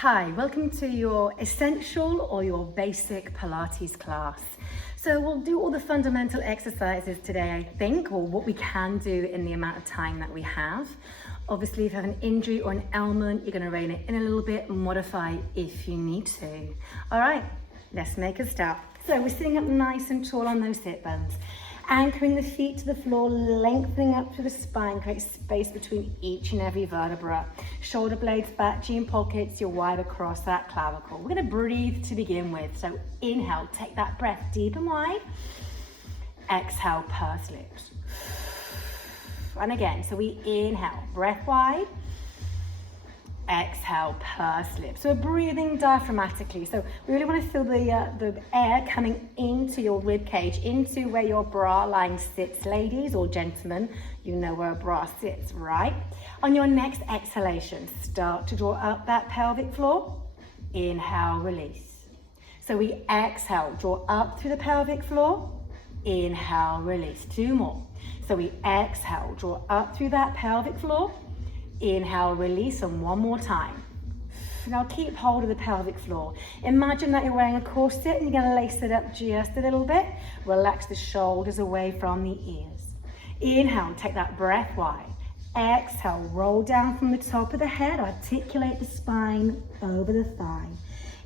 Hi, welcome to your essential or your basic Pilates class. So we'll do all the fundamental exercises today, I think, or what we can do in the amount of time that we have. Obviously, if you have an injury or an ailment, you're going to rein it in a little bit, modify if you need to. All right, let's make a start. So we're sitting up nice and tall on those hip bones. Anchoring the feet to the floor, lengthening up through the spine, create space between each and every vertebra. Shoulder blades back, jean pockets, you're wide across that clavicle. We're going to breathe to begin with. So inhale, take that breath deep and wide. Exhale, purse lips. And again, so we inhale, breath wide. Exhale, purse lips. So we're breathing diaphragmatically. So we really want to feel the air coming into your rib cage, into where your bra line sits, ladies or gentlemen. You know where a bra sits, right? On your next exhalation, start to draw up that pelvic floor. Inhale, release. So we exhale, draw up through the pelvic floor. Inhale, release. Two more. So we exhale, draw up through that pelvic floor. Inhale, release, and one more time. Now keep hold of the pelvic floor. Imagine that you're wearing a corset and you're going to lace it up just a little bit. Relax the shoulders away from the ears. Inhale, take that breath wide. Exhale, roll down from the top of the head, articulate the spine over the thigh.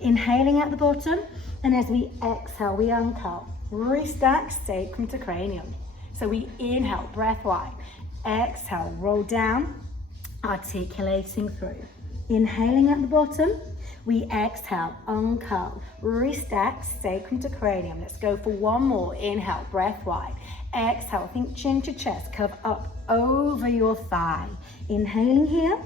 Inhaling at the bottom, and as we exhale, we uncurl. Restack sacrum to cranium. So we inhale, breath wide. Exhale, roll down. Articulating through. Inhaling at the bottom, we exhale, uncurl, restack sacrum to cranium. Let's go for one more. Inhale, breath wide. Exhale, think chin to chest, curve up over your thigh. Inhaling here,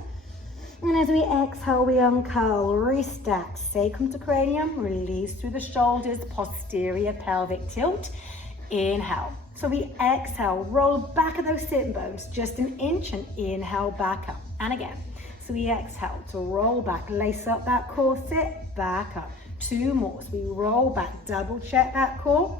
and as we exhale, we uncurl, restack sacrum to cranium, release through the shoulders, posterior pelvic tilt. Inhale. So we exhale, roll back of those sit bones just an inch and inhale back up. And again, so we exhale to roll back, lace up that core, sit back up. Two more, so we roll back, double check that core,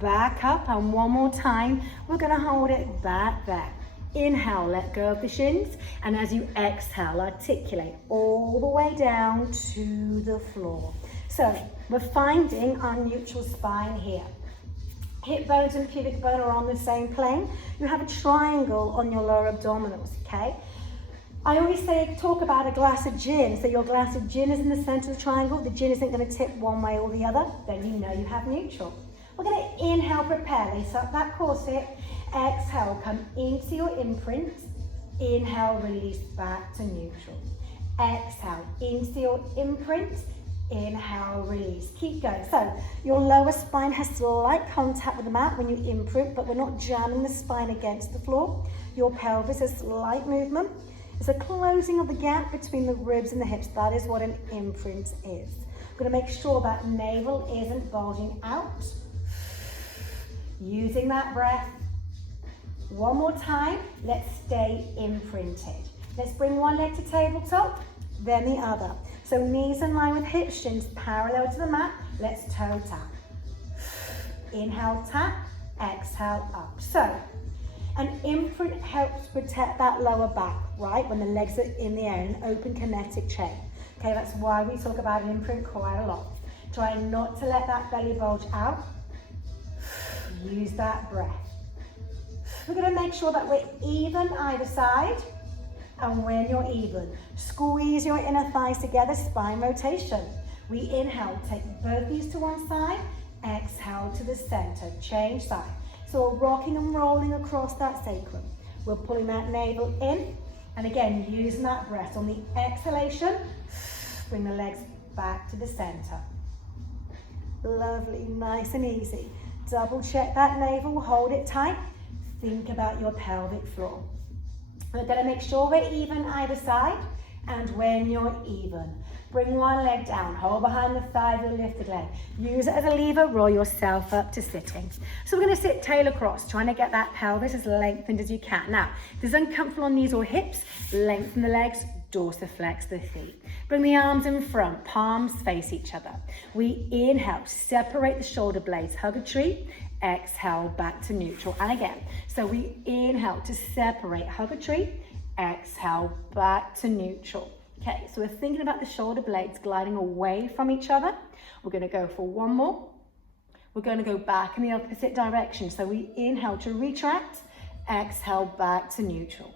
back up, and one more time, we're gonna hold it back there. Inhale, let go of the shins, and as you exhale, articulate all the way down to the floor. So we're finding our neutral spine here. Hip bones and pubic bone are on the same plane. You have a triangle on your lower abdominals, okay? I always talk about a glass of gin. So your glass of gin is in the center of the triangle. The gin isn't going to tip one way or the other. Then you know you have neutral. We're going to inhale, prepare, lace up that corset. Exhale, come into your imprint. Inhale, release back to neutral. Exhale, into your imprint. Inhale, release. Keep going. So your lower spine has slight contact with the mat when you imprint, but we're not jamming the spine against the floor. Your pelvis has slight movement. It's a closing of the gap between the ribs and the hips. That is what an imprint is. We're going to make sure that navel isn't bulging out. Using that breath. One more time. Let's stay imprinted. Let's bring one leg to tabletop, then the other. So knees in line with hips, shins parallel to the mat. Let's toe tap. Inhale, tap. Exhale, up. So an imprint helps protect that lower back, right? When the legs are in the air, an open kinetic chain. Okay, that's why we talk about an imprint quite a lot. Try not to let that belly bulge out. Use that breath. We're going to make sure that we're even either side. And when you're even, squeeze your inner thighs together, spine rotation. We inhale, take both knees to one side, exhale to the center, change side. So we're rocking and rolling across that sacrum. We're pulling that navel in, and again, using that breath. On the exhalation, bring the legs back to the center. Lovely, nice and easy. Double check that navel, hold it tight. Think about your pelvic floor. We're going to make sure we're even either side, and when you're even, bring one leg down, hold behind the thigh with a lifted leg. Use it as a lever, roll yourself up to sitting. So we're going to sit tail across, trying to get that pelvis as lengthened as you can. Now, if it's uncomfortable on knees or hips, lengthen the legs, dorsiflex the feet. Bring the arms in front, palms face each other. We inhale, separate the shoulder blades, hug a tree. Exhale, back to neutral. And again, so we inhale to separate, hug a tree. Exhale, back to neutral. Okay, so we're thinking about the shoulder blades gliding away from each other. We're going to go for one more. We're going to go back in the opposite direction. So we inhale to retract, exhale back to neutral.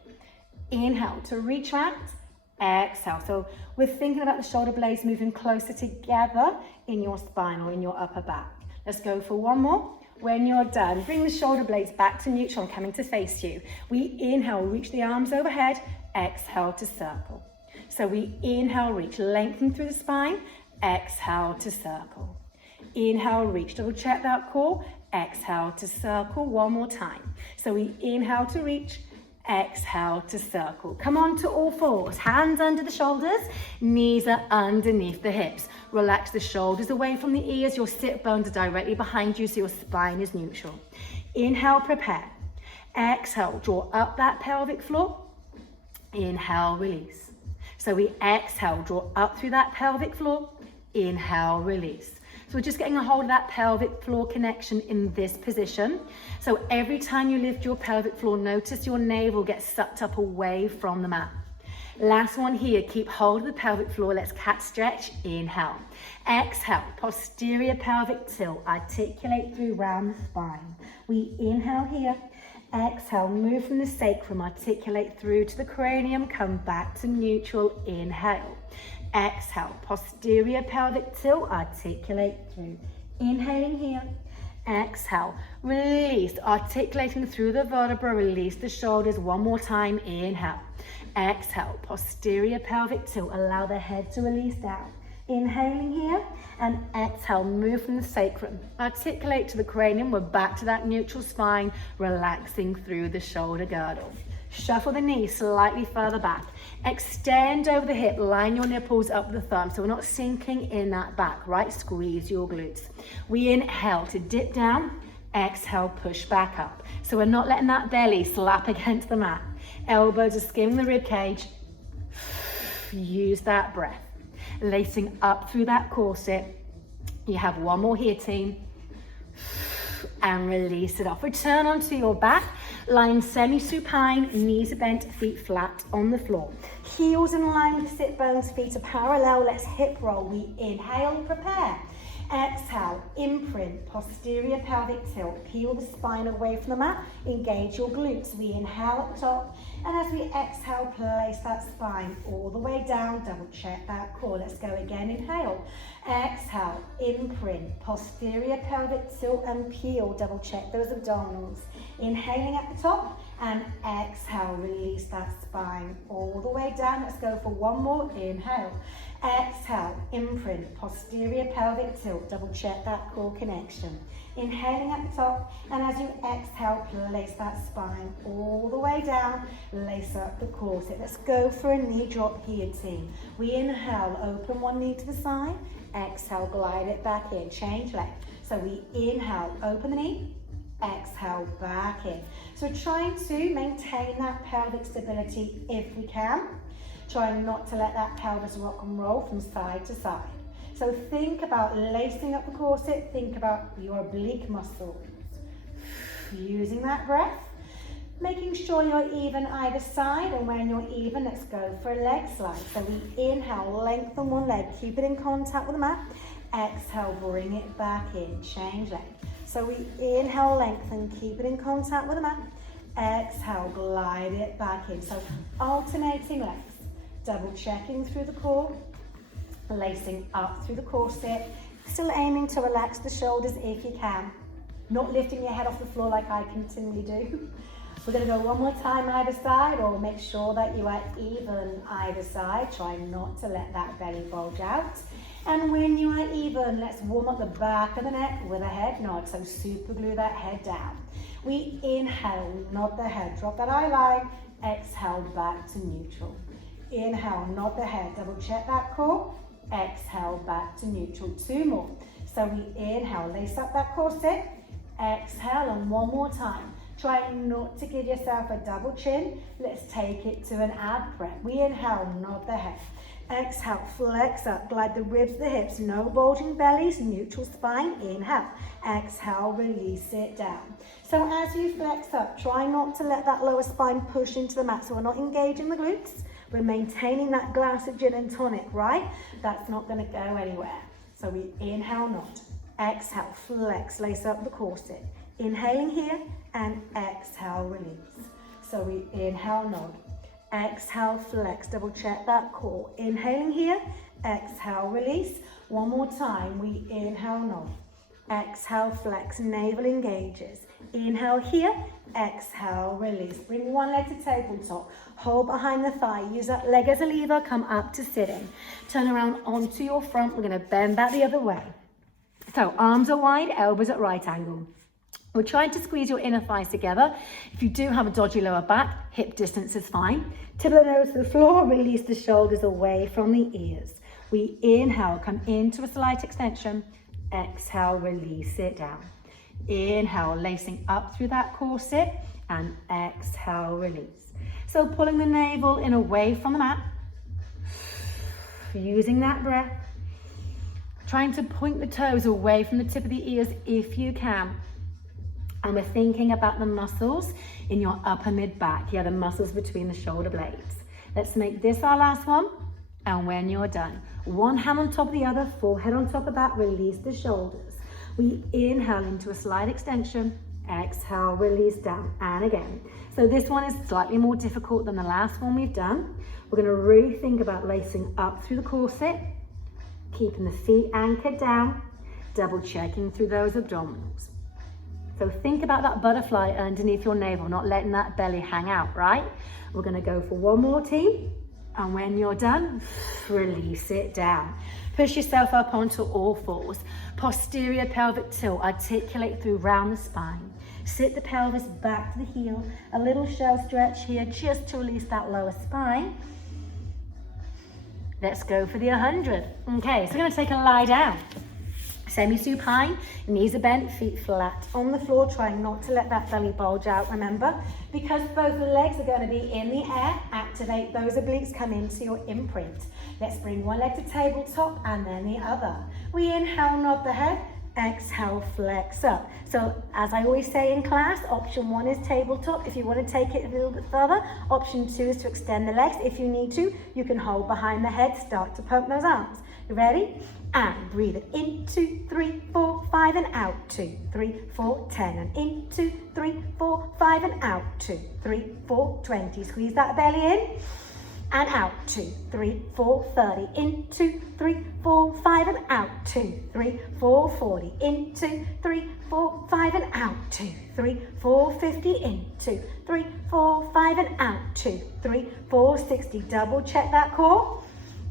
Inhale to retract, exhale. So we're thinking about the shoulder blades moving closer together in your spine or in your upper back. Let's go for one more. When you're done, bring the shoulder blades back to neutral and coming to face you. We inhale, reach the arms overhead, exhale to circle. So we inhale, reach, lengthen through the spine, exhale to circle. Inhale, reach, double check that core, exhale to circle one more time. So we inhale to reach, exhale to circle. Come on to all fours, hands under the shoulders, knees are underneath the hips. Relax the shoulders away from the ears, your sit bones are directly behind you so your spine is neutral. Inhale, prepare. Exhale, draw up that pelvic floor. Inhale, release. So we exhale, draw up through that pelvic floor. Inhale, release. So we're just getting a hold of that pelvic floor connection in this position. So every time you lift your pelvic floor, notice your navel gets sucked up away from the mat. Last one here, keep hold of the pelvic floor. Let's cat stretch, inhale. Exhale, posterior pelvic tilt, articulate through round the spine. We inhale here. Exhale, move from the sacrum, articulate through to the cranium, come back to neutral, inhale. Exhale, posterior pelvic tilt, articulate through. Inhaling here. Exhale, release, articulating through the vertebra, release the shoulders one more time, inhale. Exhale, posterior pelvic tilt, allow the head to release down. Inhaling here and exhale, move from the sacrum, articulate to the cranium, we're back to that neutral spine, relaxing through the shoulder girdle. Shuffle the knees slightly further back. Extend over the hip, line your nipples up the thumb so we're not sinking in that back, right? Squeeze your glutes. We inhale to dip down, exhale, push back up. So we're not letting that belly slap against the mat. Elbows are skimming the rib cage. Use that breath. Lacing up through that corset. You have one more here, team. And release it off. Return onto your back. Lying semi-supine, knees are bent, feet flat on the floor. Heels in line with sit bones, feet are parallel. Let's hip roll. We inhale, prepare. Exhale, imprint, posterior pelvic tilt. Peel the spine away from the mat. Engage your glutes. We inhale at the top. And as we exhale, place that spine all the way down. Double check that core. Let's go again. Inhale. Exhale, imprint, posterior pelvic tilt and peel. Double check those abdominals. Inhaling at the top and exhale, release that spine all the way down. Let's go for one more. Inhale. Exhale, imprint, posterior pelvic tilt. Double check that core connection. Inhaling at the top, and as you exhale, place that spine all the way down. Lace up the corset. Let's go for a knee drop here, team. We inhale, open one knee to the side. Exhale, glide it back in. Change leg. So we inhale, open the knee. Exhale, back in. So trying to maintain that pelvic stability if we can. Trying not to let that pelvis rock and roll from side to side. So think about lacing up the corset, think about your oblique muscles. Using that breath, making sure you're even either side, and when you're even, let's go for a leg slide. So we inhale, lengthen one leg, keep it in contact with the mat. Exhale, bring it back in, change leg. So we inhale, lengthen, keep it in contact with the mat. Exhale, glide it back in. So alternating legs, double checking through the core. Lacing up through the corset, still aiming to relax the shoulders if you can. Not lifting your head off the floor like I continually do. We're going to go one more time either side, or make sure that you are even either side. Try not to let that belly bulge out. And when you are even, let's warm up the back of the neck with a head nod. So super glue that head down. We inhale, nod the head, drop that eye line. Exhale, back to neutral. Inhale, nod the head, double check that core. Exhale, back to neutral. Two more. So we inhale, lace up that corset. Exhale, and one more time. Try not to give yourself a double chin. Let's take it to an ab breath. We inhale, nod the head. Exhale, flex up, glide the ribs, the hips, no bulging bellies, neutral spine. Inhale. Exhale, release it down. So as you flex up, try not to let that lower spine push into the mat. So we're not engaging the glutes. We're maintaining that glass of gin and tonic, right? That's not going to go anywhere. So we inhale, nod. Exhale, flex, lace up the corset. Inhaling here and exhale, release. So we inhale, nod. Exhale, flex, double check that core. Inhaling here, exhale, release. One more time, we inhale, nod. Exhale, flex, navel engages. Inhale here, exhale, release. Bring one leg to tabletop. Hold behind the thigh. Use that leg as a lever, come up to sitting. Turn around onto your front. We're going to bend back the other way. So arms are wide, elbows at right angle. We're trying to squeeze your inner thighs together. If you do have a dodgy lower back, hip distance is fine. Tip of the nose to the floor, release the shoulders away from the ears. We inhale, come into a slight extension. Exhale, release it down. Inhale, lacing up through that corset, and exhale, release. So pulling the navel in away from the mat. Using that breath. Trying to point the toes away from the tip of the ears if you can. And we're thinking about the muscles in your upper mid-back. Yeah, the muscles between the shoulder blades. Let's make this our last one. And when you're done, one hand on top of the other, forehead on top of that, release the shoulders. We inhale into a slight extension. Exhale, release down. And again. So this one is slightly more difficult than the last one we've done. We're going to really think about lacing up through the corset, keeping the feet anchored down, double checking through those abdominals. So think about that butterfly underneath your navel, not letting that belly hang out, right? We're going to go for one more team. And when you're done, release it down. Push yourself up onto all fours. Posterior pelvic tilt, articulate through round the spine. Sit the pelvis back to the heel. A little shell stretch here just to release that lower spine. Let's go for the 100. Okay, so we're going to take a lie down. Semi-supine, knees are bent, feet flat on the floor, trying not to let that belly bulge out, remember. Because both the legs are going to be in the air, activate those obliques, come into your imprint. Let's bring one leg to tabletop and then the other. We inhale, nod the head, exhale, flex up. So as I always say in class, option 1 is tabletop. If you want to take it a little bit further, option 2 is to extend the legs. If you need to, you can hold behind the head, start to pump those arms. You ready? And breathe it in, 2, 3, 4, 5, and out, 2, 3, 4, 10, and in, 2, 3, 4, 5, and out, 2, 3, 4, 20. Squeeze that belly in, and out, 2, 3, 4, 30, in, 2, 3, 4, 5, and out, 2, 3, 4, 40, in, 2, 3, 4, 5, and out, 2, 3, 4, 50, in, 2, 3, 4, 5, and out, 2, 3, 4, 60. Double check that core.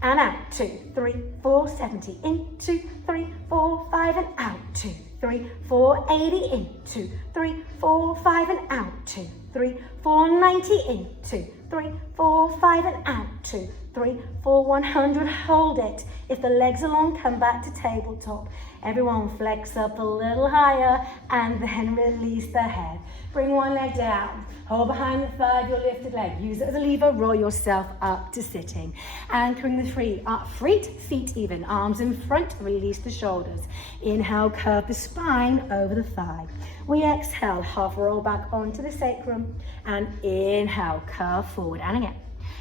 And out, 2, 3, 4, 70, in, 2, 3, 4, 5, and out, 2, 3, 4, 80, in, 2, 3, 4, 5, and out, 2, 3, 4, 90, in, 2, 3, 4, 5, and out, 2, 3, 4, 100, hold it. If the legs are long, come back to tabletop. Everyone flex up a little higher and then release the head. Bring one leg down. Hold behind the thigh of your lifted leg. Use it as a lever. Roll yourself up to sitting. Anchoring the feet even. Arms in front. Release the shoulders. Inhale, curve the spine over the thigh. We exhale, half roll back onto the sacrum. And inhale, curve forward. And again.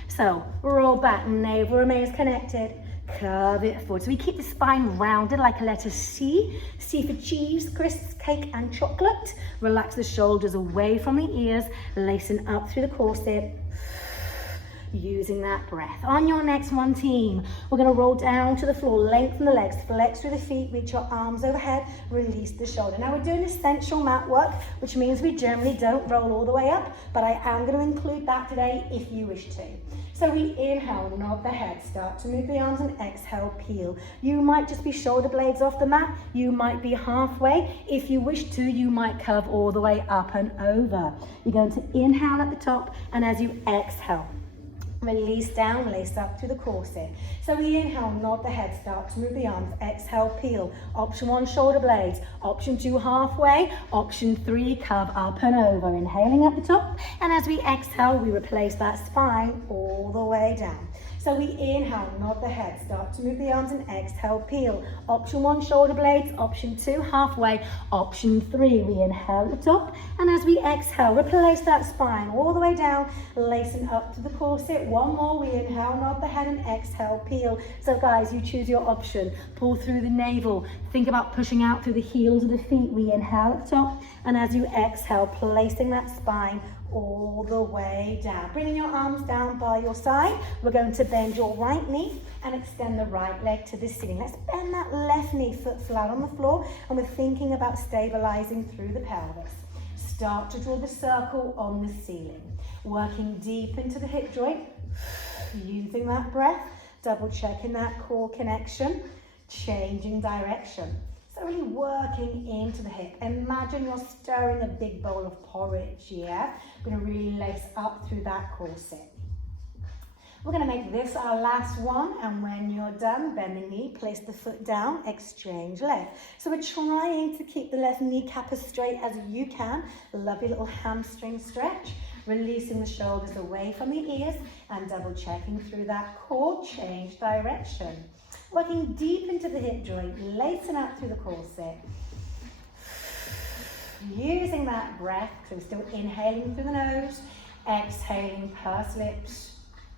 So roll back, navel remains connected. Curve it forward. So we keep the spine rounded like a letter C. C for cheese, crisps, cake, and chocolate. Relax the shoulders away from the ears, lacing up through the corset. Using that breath. On your next one, team, we're going to roll down to the floor, lengthen the legs, flex through the feet, reach your arms overhead, release the shoulder. Now we're doing essential mat work, which means we generally don't roll all the way up, but I am going to include that today if you wish to. So we inhale, nod the head, start to move the arms, and exhale, peel. You might just be shoulder blades off the mat. You might be halfway. If you wish to, you might curve all the way up and over. You're going to inhale at the top, and as you exhale, release down, lace up through the corset. So we inhale, nod the head, start to move the arms, exhale, peel. Option 1, shoulder blades. Option 2, halfway. Option 3, curve up and over. Inhaling at the top, and as we exhale, we replace that spine all the way down. So we inhale, nod the head, start to move the arms, and exhale, peel. Option 1, shoulder blades. Option 2, halfway. Option 3, we inhale at the top, and as we exhale, replace that spine all the way down, lacing up to the corset. One more, we inhale, nod the head, and exhale, peel. So guys, you choose your option. Pull through the navel. Think about pushing out through the heels of the feet. We inhale at the top, and as you exhale, placing that spine all the way down. Bringing your arms down by your side. We're going to bend your right knee and extend the right leg to the ceiling. Let's bend that left knee, foot flat on the floor, and we're thinking about stabilizing through the pelvis. Start to draw the circle on the ceiling. Working deep into the hip joint, using that breath, double checking that core connection, changing direction. So really working into the hip. Imagine you're stirring a big bowl of porridge, yeah? We're gonna really lace up through that corset. We're gonna make this our last one, and when you're done, bend the knee, place the foot down, exchange leg. So we're trying to keep the left kneecap as straight as you can. Lovely little hamstring stretch. Releasing the shoulders away from the ears and double checking through that core, change direction. Working deep into the hip joint, lacing out through the corset. Using that breath, so we're still inhaling through the nose, exhaling, pursed lips.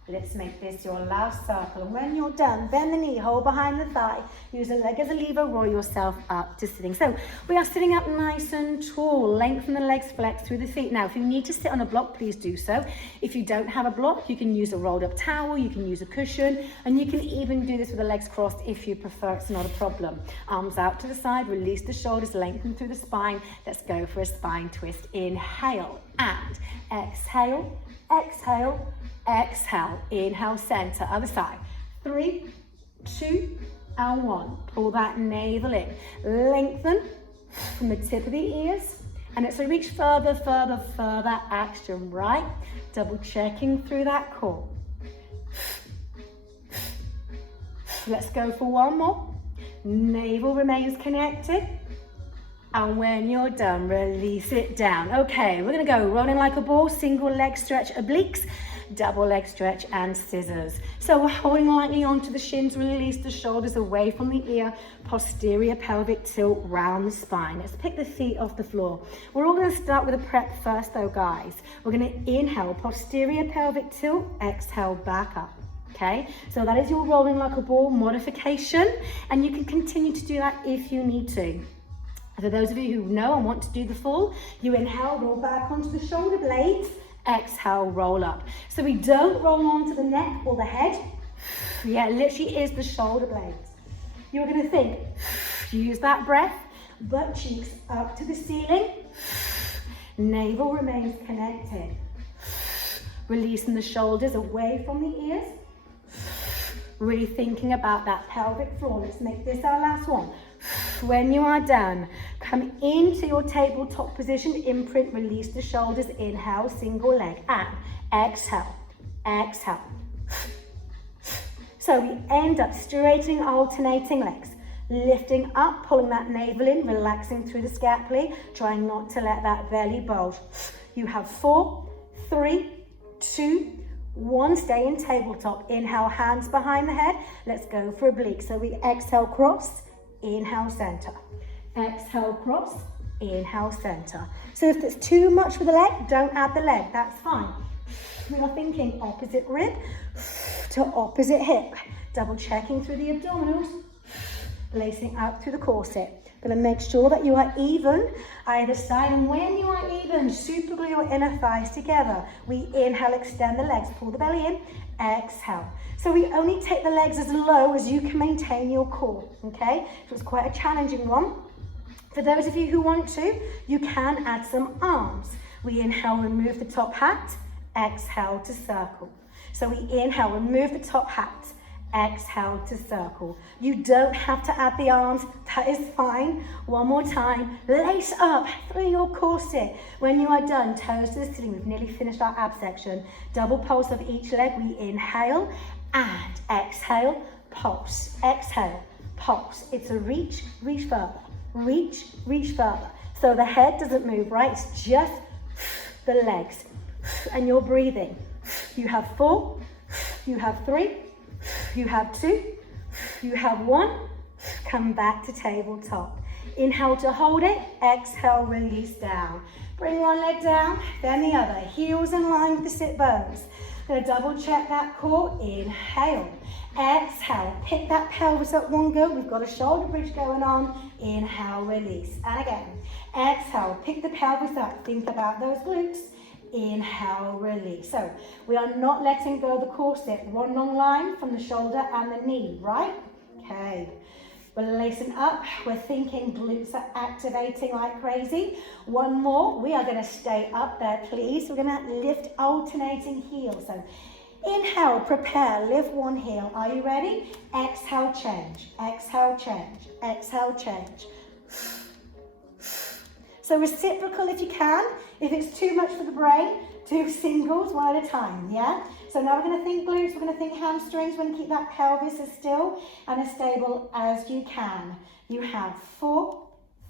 Let's make this your last circle. And when you're done, bend the knee, hold behind the thigh. Use a leg as a lever, roll yourself up to sitting. So we are sitting up nice and tall. Lengthen the legs, flex through the feet. Now, if you need to sit on a block, please do so. If you don't have a block, you can use a rolled up towel, you can use a cushion, and you can even do this with the legs crossed if you prefer. It's not a problem. Arms out to the side, release the shoulders, lengthen through the spine. Let's go for a spine twist. Inhale and exhale, exhale, exhale. Inhale, center, other side. 3, 2, and 1. Pull that navel in. Lengthen from the tip of the ears. And it's a reach further, further, further action, right? Double checking through that core. Let's go for one more. Navel remains connected. And when you're done, release it down. Okay, we're gonna go rolling like a ball, single leg stretch, obliques, double leg stretch, and scissors. So we're holding lightly onto the shins, release the shoulders away from the ear, posterior pelvic tilt round the spine. Let's pick the feet off the floor. We're all gonna start with a prep first though, guys. We're gonna inhale, posterior pelvic tilt, exhale, back up. Okay, so that is your rolling like a ball modification, and you can continue to do that if you need to. For those of you who know and want to do the full, you inhale, roll back onto the shoulder blades, exhale, roll up. So we don't roll onto the neck or the head. Yeah, it literally is the shoulder blades. You're going to think, use that breath, butt cheeks up to the ceiling, navel remains connected. Releasing the shoulders away from the ears. Really thinking about that pelvic floor. Let's make this our last one. When you are done, come into your tabletop position, imprint, release the shoulders, inhale, single leg, and exhale, exhale. So we end up straightening, alternating legs, lifting up, pulling that navel in, relaxing through the scapulae, trying not to let that belly bulge. You have 4, 3, 2, 1, stay in tabletop. Inhale, hands behind the head. Let's go for oblique. So we exhale, cross, inhale, center. Exhale, cross, inhale, center. So if there's too much for the leg, don't add the leg, that's fine. We are thinking opposite rib to opposite hip. Double checking through the abdominals, lacing out through the corset. Gonna make sure that you are even either side, and when you are even, super glue your inner thighs together. We inhale, extend the legs, pull the belly in, exhale. So we only take the legs as low as you can maintain your core, okay? So it's quite a challenging one. For those of you who want to, you can add some arms. We inhale, remove the top hat, exhale to circle. So we inhale, remove the top hat, exhale to circle. You don't have to add the arms, that is fine. One more time, lace up through your corset. When you are done, toes to the ceiling. We've nearly finished our ab section. Double pulse of each leg. We inhale and exhale, pulse, exhale, pulse. It's a reach, reach further, reach, reach further. So the head doesn't move, right? It's just the legs. And you're breathing. You have 4, you have 3, You have 2, you have 1, come back to tabletop. Inhale to hold it, exhale, release down. Bring one leg down, then the other. Heels in line with the sit bones. Gonna double check that core, inhale. Exhale, pick that pelvis up one go. We've got a shoulder bridge going on. Inhale, release. And again, exhale, pick the pelvis up. Think about those glutes. Inhale, release. So we are not letting go of the corset. One long line from the shoulder and the knee, right? Okay. We're lacing up. We're thinking glutes are activating like crazy. One more. We are going to stay up there, please. We're going to lift alternating heels. So inhale, prepare, lift one heel. Are you ready? Exhale, change. Exhale, change. Exhale, change. So reciprocal if you can. If it's too much for the brain, do singles one at a time, yeah? So now we're going to think glutes, we're going to think hamstrings, we're going to keep that pelvis as still and as stable as you can. You have 4,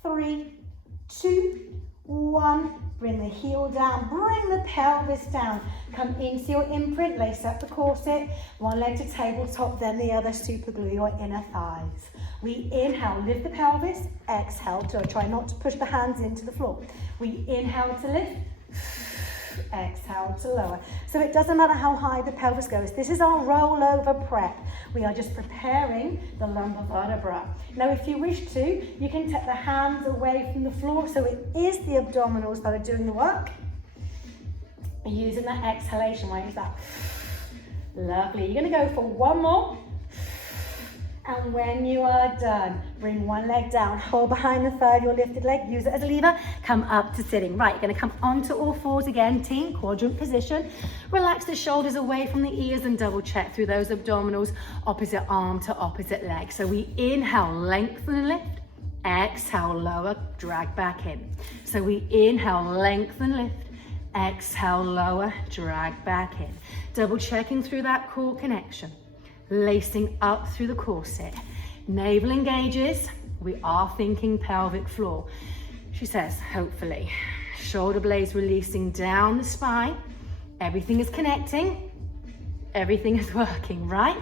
3, 2, 1. Bring the heel down, bring the pelvis down. Come into your imprint, lace up the corset. One leg to tabletop, then the other, super glue your inner thighs. We inhale, lift the pelvis, exhale, try not to push the hands into the floor. We inhale to lift, exhale to lower. So it doesn't matter how high the pelvis goes. This is our rollover prep. We are just preparing the lumbar vertebra. Now, if you wish to, you can take the hands away from the floor. So it is the abdominals that are doing the work. Using that exhalation, why is that? Lovely. You're going to go for one more. And when you are done, bring one leg down, hold behind the third, your lifted leg, use it as a lever, come up to sitting. Right, you're gonna come onto all fours again, team quadrant position. Relax the shoulders away from the ears and double check through those abdominals, opposite arm to opposite leg. So we inhale, lengthen and lift, exhale, lower, drag back in. So we inhale, lengthen, lift, exhale, lower, drag back in. Double checking through that core connection. Lacing up through the corset. Navel engages. We are thinking pelvic floor. She says, hopefully. Shoulder blades releasing down the spine. Everything is connecting. Everything is working, right?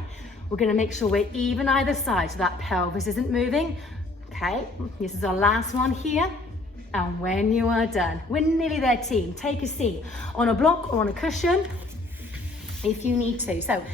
We're gonna make sure we're even either side so that pelvis isn't moving. Okay, this is our last one here. And when you are done, we're nearly there, team. Take a seat on a block or on a cushion if you need to. So,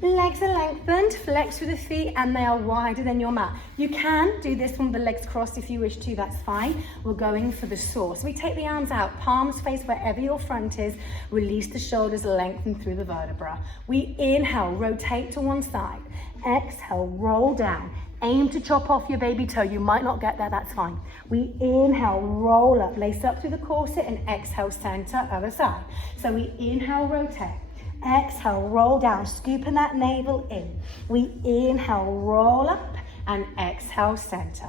legs are lengthened, flex through the feet, and they are wider than your mat. You can do this one with the legs crossed if you wish to, that's fine. We're going for the source. We take the arms out, palms face wherever your front is, release the shoulders, lengthen through the vertebra. We inhale, rotate to one side. Exhale, roll down. Aim to chop off your baby toe. You might not get there, that's fine. We inhale, roll up, lace up through the corset, and exhale, center, other side. So we inhale, rotate. Exhale, roll down, scooping that navel in. We inhale, roll up, and exhale, center.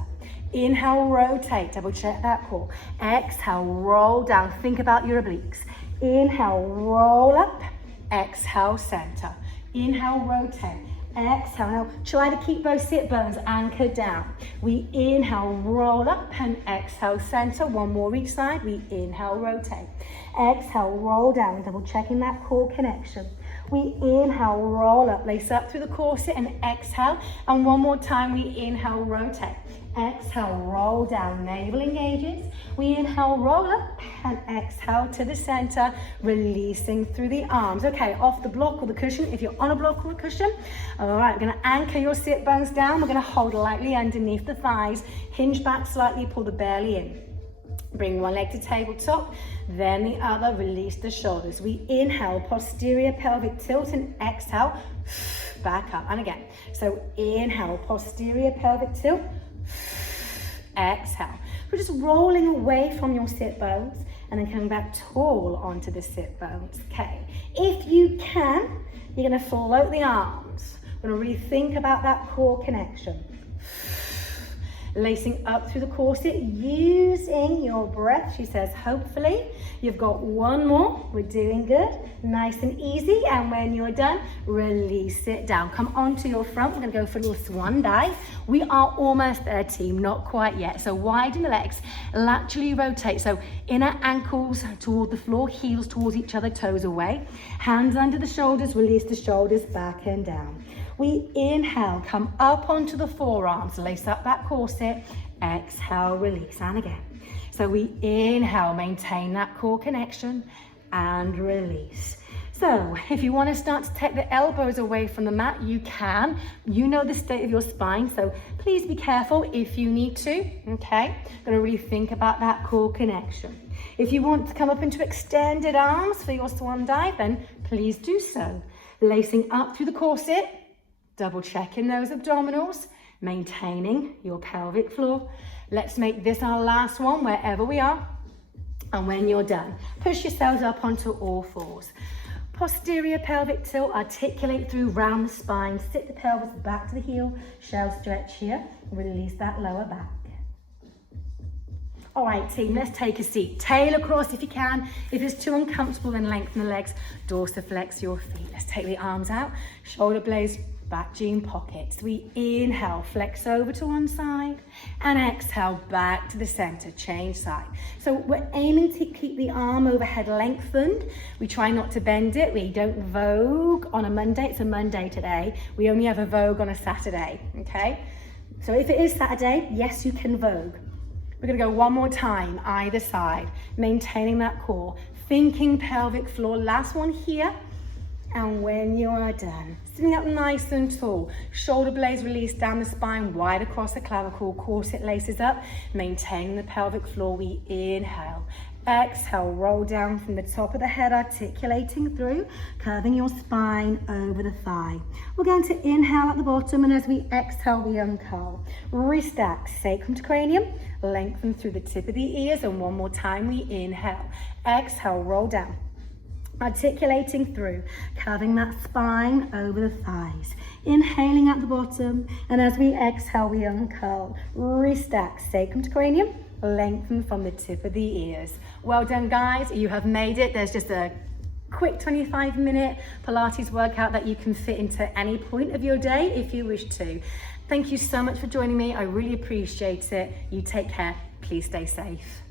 Inhale, rotate, double check that core. Exhale, roll down, think about your obliques. Inhale, roll up, exhale, center. Inhale, rotate. Exhale, now try to keep those sit bones anchored down. We inhale, roll up, and exhale, center. One more each side. We inhale, rotate. Exhale, roll down, double checking that core connection. We inhale, roll up, lace up through the corset, and exhale. And one more time, we inhale, rotate. Exhale, roll down, navel engages. We inhale, roll up, and exhale to the center, releasing through the arms. Okay, off the block or the cushion, if you're on a block or a cushion. All right, we're gonna anchor your sit bones down. We're gonna hold lightly underneath the thighs, hinge back slightly, pull the belly in. Bring one leg to tabletop, then the other, release the shoulders. We inhale, posterior pelvic tilt, and exhale, back up. And again, so inhale, posterior pelvic tilt, exhale. We're just rolling away from your sit bones and then coming back tall onto the sit bones. Okay, if you can, you're gonna float the arms. We're gonna really think about that core connection. Lacing up through the corset, using your breath. She says, hopefully. You've got one more. We're doing good. Nice and easy. And when you're done, release it down. Come onto your front. We're going to go for a little swan dive. We are almost there, team. Not quite yet. So widen the legs. Laterally rotate. So inner ankles toward the floor, heels towards each other, toes away. Hands under the shoulders. Release the shoulders back and down. We inhale, come up onto the forearms, lace up that corset, exhale, release, and again. So we inhale, maintain that core connection, and release. So if you want to start to take the elbows away from the mat, you can. You know the state of your spine, so please be careful if you need to, okay? Got to really think about that core connection. If you want to come up into extended arms for your swan dive, then please do so. Lacing up through the corset, double checking those abdominals, maintaining your pelvic floor. Let's make this our last one wherever we are. And when you're done, push yourselves up onto all fours. Posterior pelvic tilt, articulate through, round the spine, sit the pelvis back to the heel, shell stretch here, release that lower back. All right, team, let's take a seat. Tail across if you can. If it's too uncomfortable, then lengthen the legs, dorsiflex your feet. Let's take the arms out, shoulder blades back, jean pockets. We inhale, flex over to one side, and exhale back to the center, change side. So we're aiming to keep the arm overhead lengthened. We try not to bend it. We don't vogue on a Monday. It's a Monday today. We only have a vogue on a Saturday, okay? So if it is Saturday, yes, you can vogue. We're gonna go one more time, either side, maintaining that core, thinking pelvic floor. Last one here. And when you are done, sitting up nice and tall, shoulder blades release down the spine, wide across the clavicle, corset laces up, maintaining the pelvic floor. We inhale, exhale, roll down from the top of the head, articulating through, curving your spine over the thigh. We're going to inhale at the bottom, and as we exhale, we uncurl. Restack, sacrum to cranium, lengthen through the tip of the ears, and one more time, we inhale, exhale, roll down. Articulating through, curving that spine over the thighs. Inhaling at the bottom, and as we exhale, we uncurl. Restack, sacrum to cranium, lengthen from the tip of the ears. Well done, guys. You have made it. There's just a quick 25-minute Pilates workout that you can fit into any point of your day if you wish to. Thank you so much for joining me. I really appreciate it. You take care. Please stay safe.